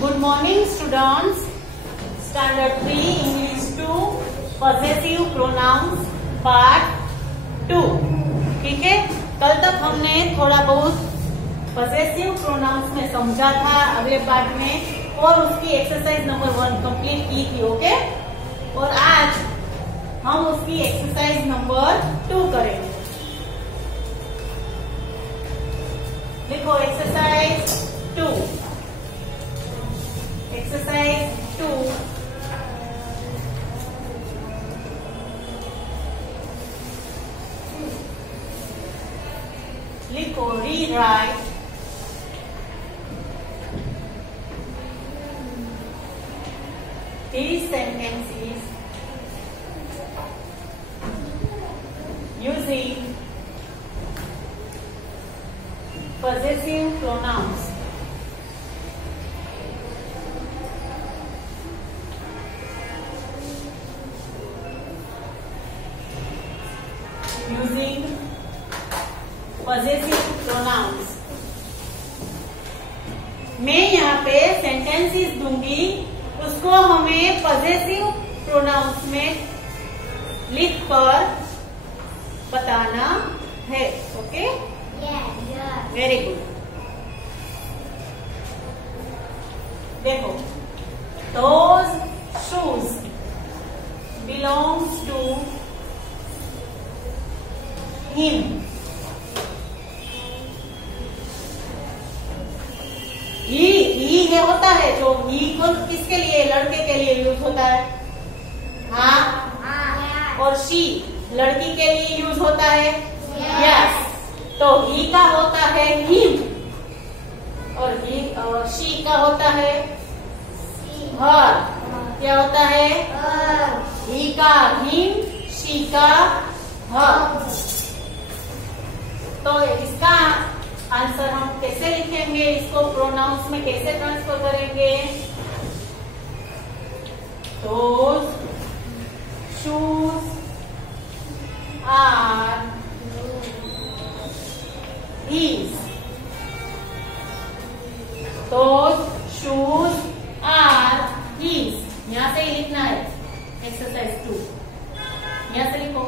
Good morning students. Standard 3 English 2 possessive pronouns part 2. ठीक है, कल तक हमने थोड़ा बहुत possessive pronouns में समझा था अगले पार्ट में और उसकी एक्सरसाइज नंबर 1 कंप्लीट की थी. ओके, और आज हम उसकी एक्सरसाइज नंबर 2 करेंगे. लिखो एक्सरसाइज 2. एक्सरसाइज 2. लिखो rewrite these sentences using possessive pronouns. Using possessive pronouns. मैं यहाँ पे सेंटेंसेस दूंगी, उसको हमें possessive pronouns में लिख कर बताना है. Okay, very good. देखो, those shoes belongs to him. ही है होता है जो ही को किसके लिए, लड़के के लिए यूज होता है. हाँ, और शी लड़की के लिए यूज होता है. यस, तो ही का होता है हिम और शी का होता है हर. क्या होता है? ही का हिम, शी का हर. तो इसका आंसर हम कैसे लिखेंगे, इसको प्रोनाउंस में कैसे ट्रांसफर करेंगे? Those shoes are his. Those shoes are his. यहाँ से ही लिखना है. एक्सरसाइज 2 यहाँ से लिखो.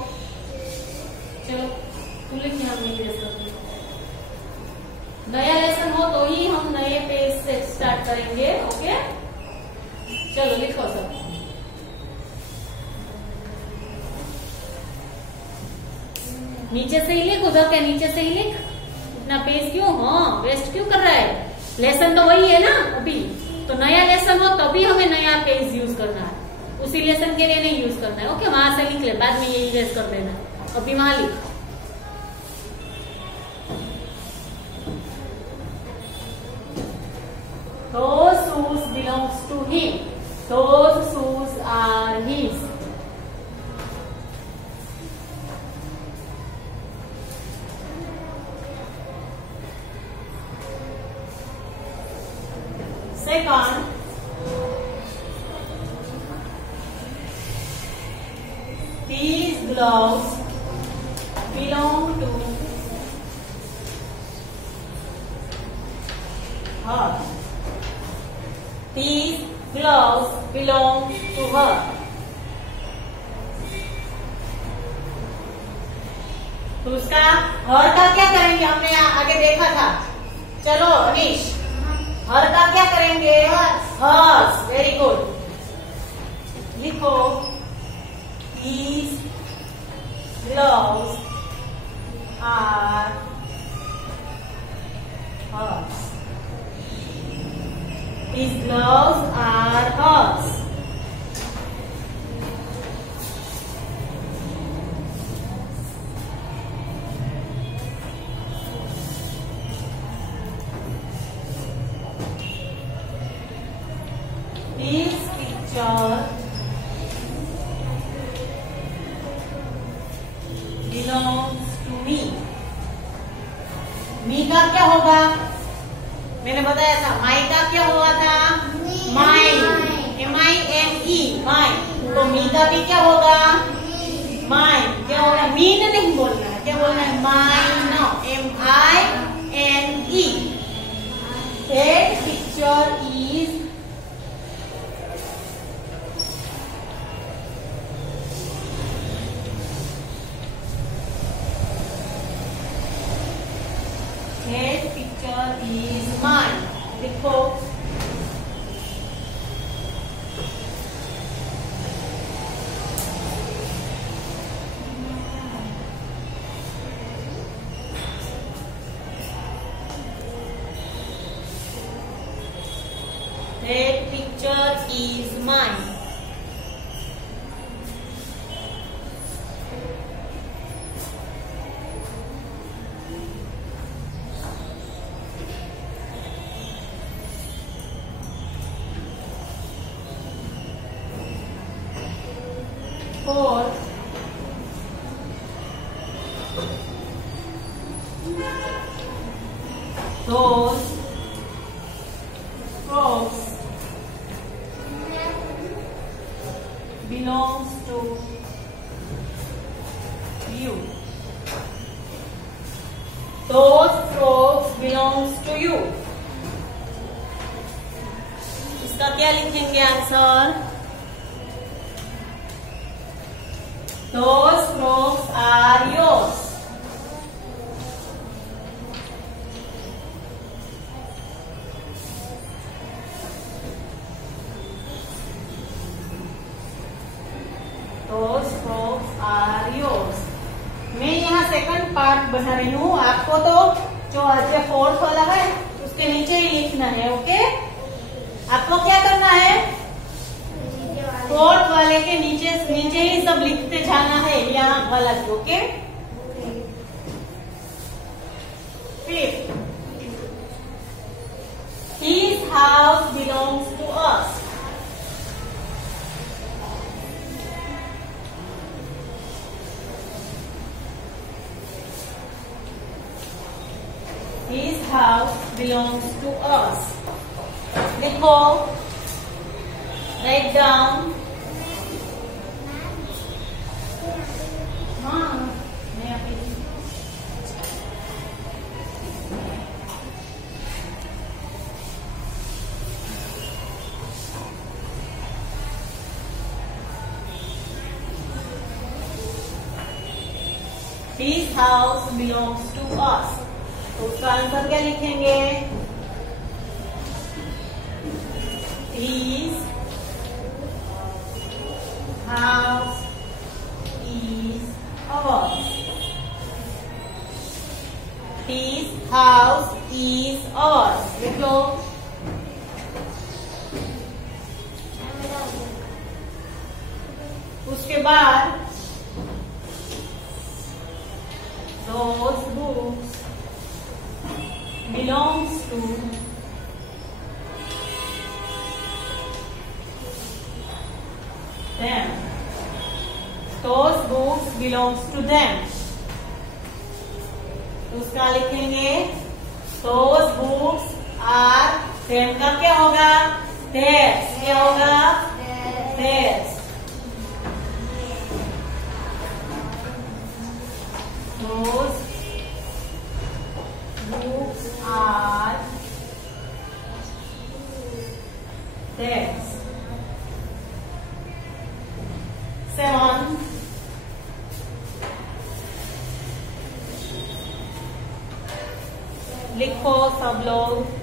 चलो तुम लिखिए, हम नहीं दे सकते. नया लेसन हो तो ही हम नए पेज से स्टार्ट करेंगे. ओके, चलो लिखो सब. नीचे से ही लिख, उधर के नीचे से ही लिख. इतना पेज क्यों, हाँ वेस्ट क्यों कर रहा है? लेसन तो वही है ना अभी. तो नया लेसन हो तभी हमें नया पेज यूज करना है, उसी लेसन के लिए नहीं यूज करना है. ओके, वहां से लिख ले, बाद में ये इरेज कर देना. अभी वहां लिख. Those shoes belongs to him. Those shoes are his. Second, these gloves belong to her. These gloves belong to her. तो उसका हर का क्या करेंगे, हमने आगे देखा था. चलो अनीश, हर का क्या करेंगे? हर्स. Very good. लिखो these gloves are hers. These gloves are hers. This picture belongs to me. मी का क्या होगा? मैंने बताया था. माई का क्या हुआ था? माइन. MINE, mine. तो मी का भी क्या होगा? माइन. क्या होगा? मीन नहीं बोलना है, क्या बोलना है? Mine. MINE. That picture is picture is mine. लिखो. That picture is mine. Four. Those frogs belongs to you. Those frogs belongs to you. इसका क्या लिखेंगे answer? Those frogs are yours. Those frogs are yours. मैं यहाँ second part बना रही हूँ. आपको तो जो आज फोर्थ वाला है उसके नीचे ही लिखना है. ओके, आपको क्या करना है? फोर्थ वाले के नीचे ही सब लिखते जाना है यहाँ वाला. Okay, fifth. His house belongs to us. His house belongs to us. लिखो. Write down. हाँ, मैं अभी His house belongs to us. तो उसका आंसर क्या लिखेंगे? His house is ours. His house is ours. लिखो. उसके बाद those books belongs to them. Those books belongs to them. उसका लिखेंगे. Those books are them का क्या होगा? Theirs. क्या होगा? Theirs. Those books are theirs. 7. लिखो सब लोग.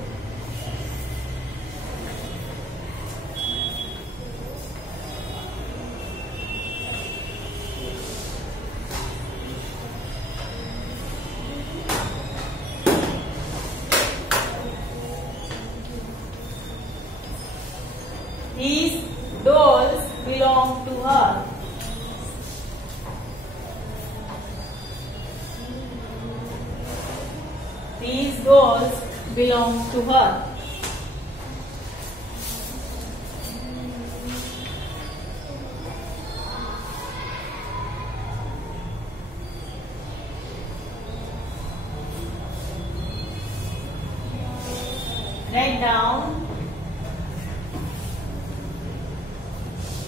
These dolls belong to her. These dolls belong to her. Write down.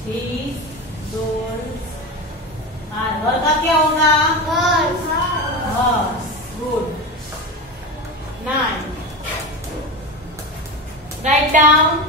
These dolls are. her का क्या होगा? Hers. Good. 9. Write down.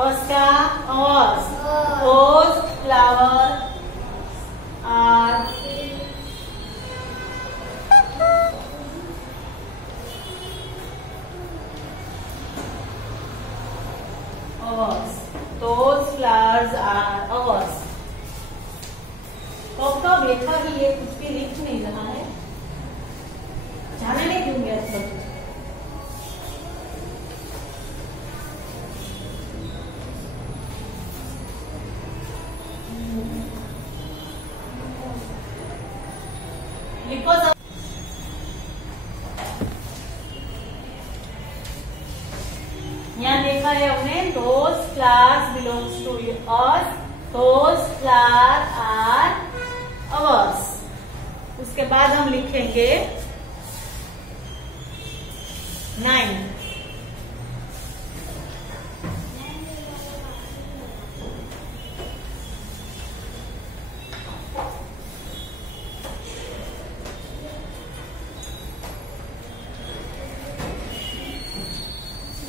Hours का hours, those flowers are ours. Those flowers are ours. कब लिखा ही ये कुछ भी लिख नहीं रहा है, जाने नहीं दूंगी आज तक। लिखो सब। यहाँ देखा है हमने those flowers belongs to us, those flowers are ours। उसके बाद हम लिखेंगे 9।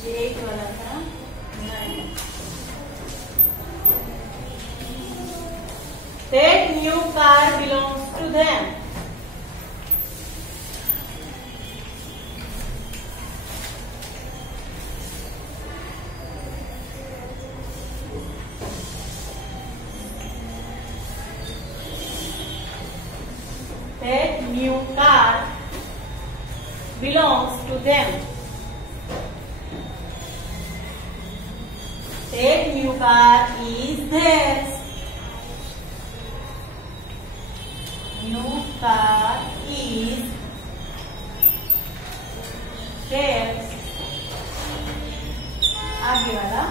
ये एक वाला था 9। That new car belongs to them। That new car belongs to them। That new car is theirs। New car is theirs। आगे वाला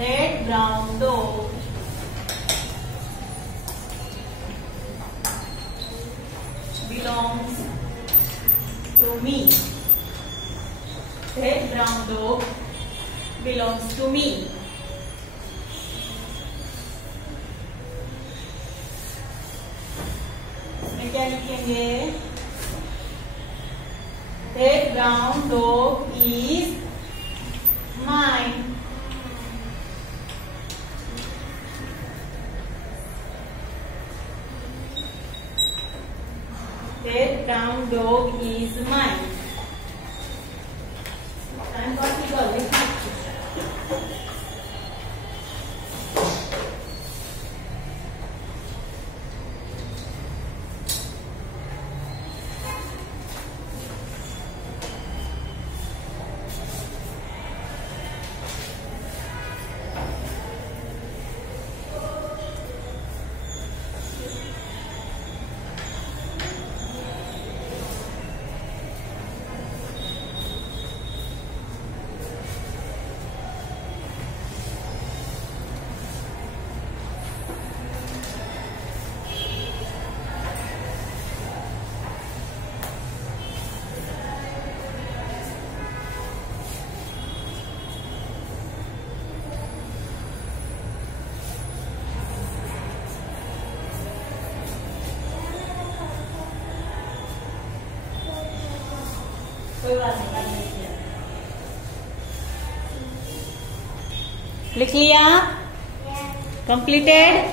That brown dog belongs to me। That brown dog belongs to me। इसमें क्या लिखेंगे? That brown dog is mine। That brown dog is mine। Time possible। कोई बात नहीं, लिख लिया? कंप्लीटेड?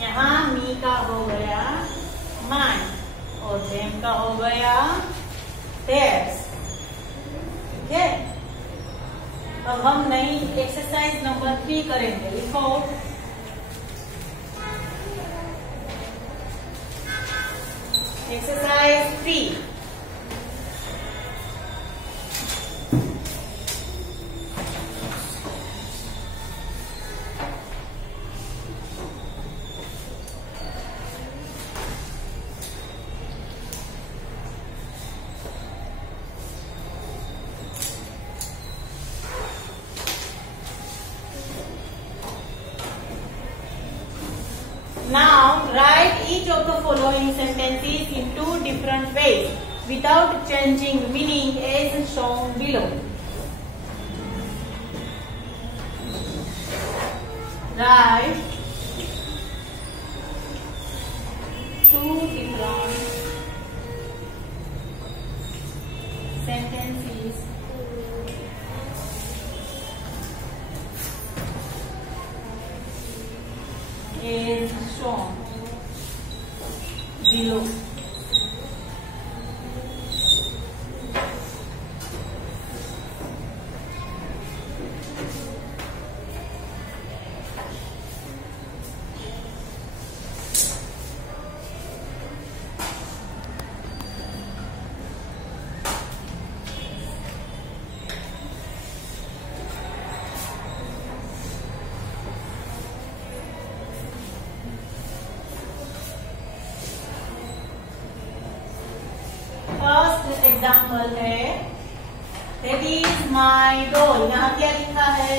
यहाँ मी का हो गया माइन और देम का हो गया theirs। ठीक है, अब हम नई एक्सरसाइज नंबर 3 करेंगे। लिखो exercise 3। Now write each of the following sentences in two different ways without changing meaning as shown below. Write two different sentences is shown below. First example है दैट इज माई डॉल। यहाँ क्या लिखा है?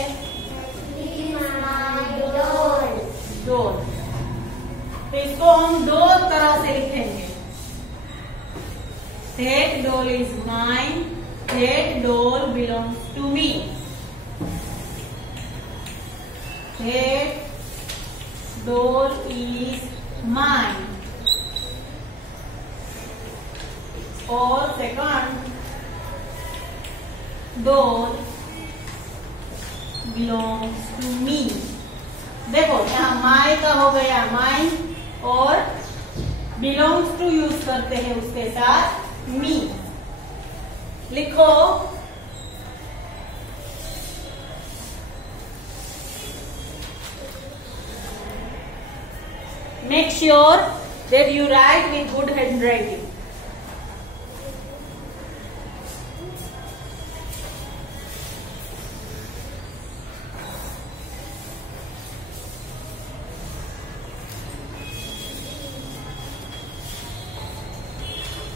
Doll. तो इसको हम दो तरह से लिखेंगे। That doll is mine, that doll belongs to me. That doll is mine. और second, doll belongs to me. देखो यहाँ माई का हो गया माइन और बिलोंग्स टू यूज करते हैं उसके साथ मी। लिखो make sure that you right with good handwriting.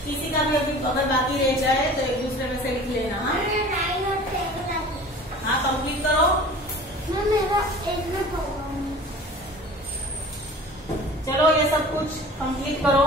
किसी का भी अगर बाकी रह जाए तो एक दूसरे में से लिख लेना। हाँ कंप्लीट करो। चलो ये सब कुछ कंप्लीट करो।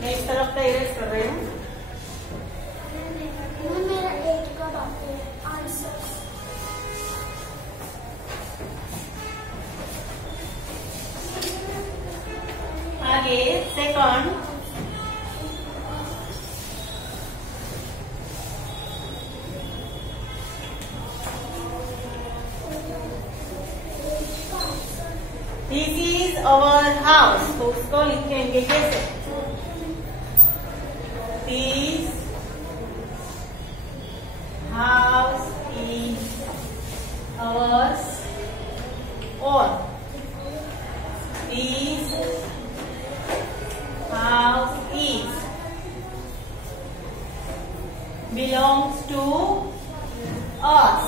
मैं इस तरफ का इरेज कर रही हूँ। आगे second, this is our house. तो उसको लिखेंगे कैसे? This house is ours, or this house is belongs to us.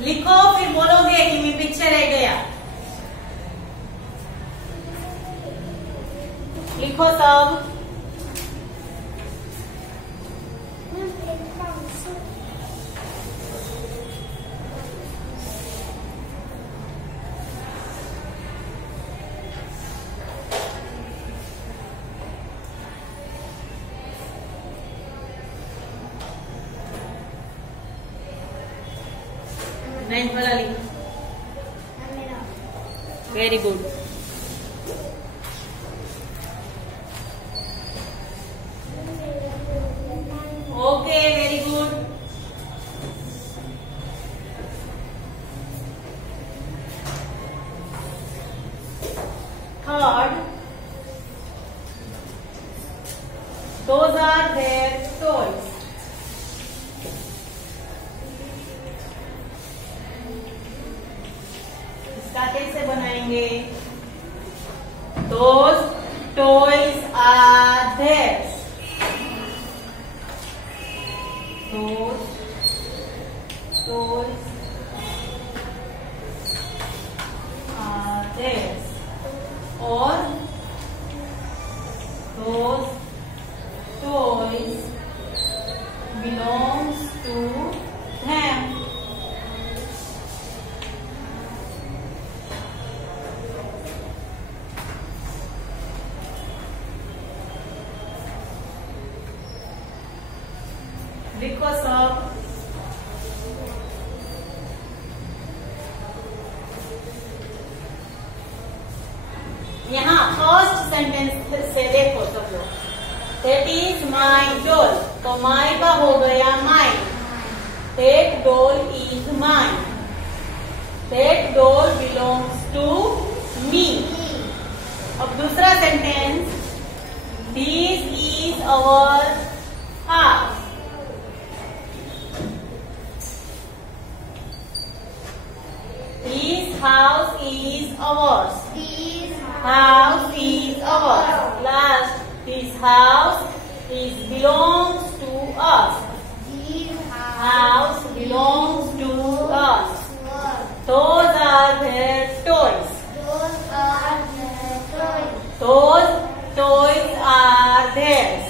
लिखो फिर बोलोगे कि मैं पीछे रह गया। लिखो सब। नाइन्थ वाला लिखो। Very good. Okay very good. Those are their toys. इसका कैसे बनाएंगे? Those toys are theirs. Those toys are theirs. और those toys belongs to them. लिखो सब। यहाँ फर्स्ट सेंटेंस से देखो सब लोग। That is my doll. तो my का हो गया mine. That doll is mine. That doll belongs to me. अब दूसरा sentence, This is our house. This house is ours. House is ours. Last, this house belongs to us. House belongs to us. Those are their toys. Those toys are theirs.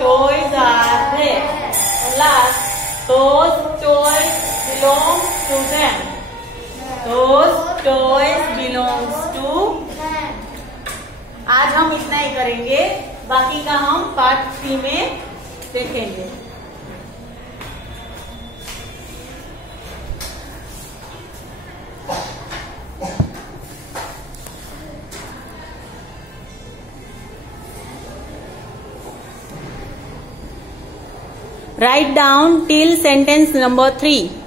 Toys are theirs. Last, those toys belong to them. Those toys belongs to. आज हम इतना ही करेंगे, बाकी का हम part 3 में देखेंगे। Write down till sentence number 3.